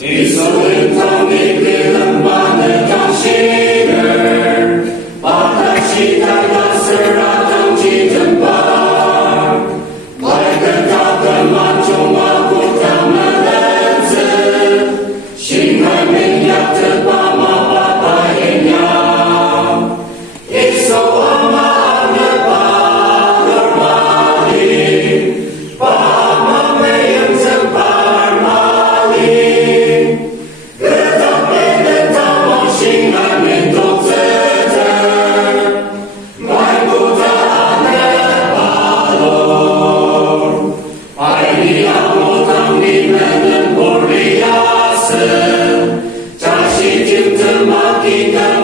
이소은 통이 그릇만을 당신을 바다시 달갔을 아정지든 bar 밝은 답변만 종하고 담을렌즈 신할민 약트 밤아 바다이냐 이소와 마음을 바르마리 밤아 매연승 발마리 그덕배는 담아 신할민 독세들 말보다 안에 바로 아이리아모 당리면은 볼리아스 자식 틈틈 맡기던